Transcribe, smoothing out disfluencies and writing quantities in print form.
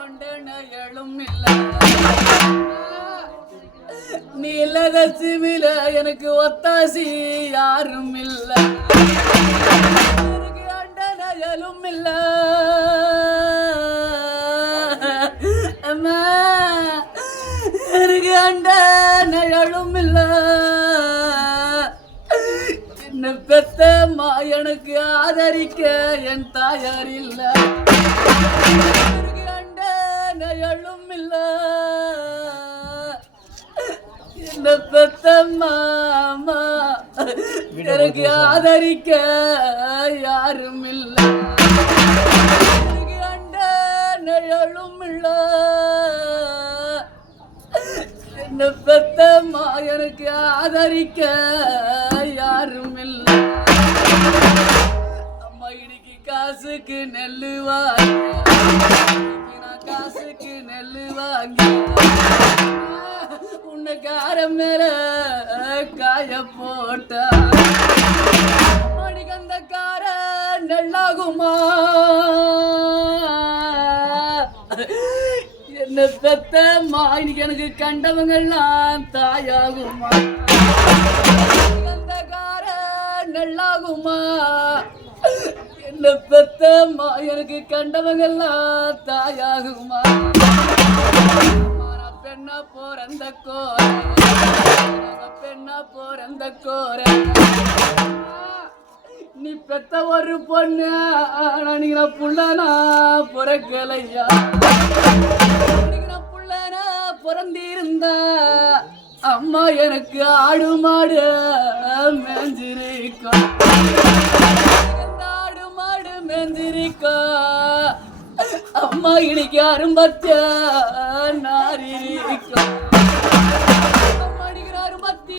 ஒண்டனையலும் இல்ல நீ இல்லாத சிமில எனக்கு ஒத்தாசி யாரும் இல்ல எனக்கு ஒண்டனையலும் இல்ல அம்மா எனக்கு ஒண்டனையலும் இல்ல என்ன பெத்தம்மா எனக்கு ஆதரிக்க என் தாயார் இல்ல நயலும் இல்ல என்ன பெத்தம்மா எனக்கு ஆதரிக்க யாரும் இல்ல நயலும் இல்ல என்ன பெத்தம்மா எனக்கு ஆதரிக்க யாரும் இல்ல அம்மா இன்னைக்கு காசுக்கு நெல்லு காசுக்கு நெல்லு வாங்கி உன்னை காரம் மேல காய போட்ட மணிகந்த கார நெல்லாகுமா என்ன பெத்தம்மா இன்னைக்கு எனக்கு கண்டவங்கெல்லாம் தாயாகுமா அந்த கார நெல்லாகுமா என்ன பெத்தம்மா எனக்கு கண்டவங்கெல்லாம் தாயாகுமா பெண்ணா போறந்த கோர பெண்ணா போறந்த கோர நீ பெத்த ஒரு பொண்ணு நீங்க புள்ளனா பிறக்கலையா புள்ளனா பிறந்திருந்தா அம்மா எனக்கு ஆடு மாடு மேஞ்சிருக்கா ஆடு மாடு மேஞ்சிருக்கா அம்மா இன்னைக்கு அரும்பத்தியா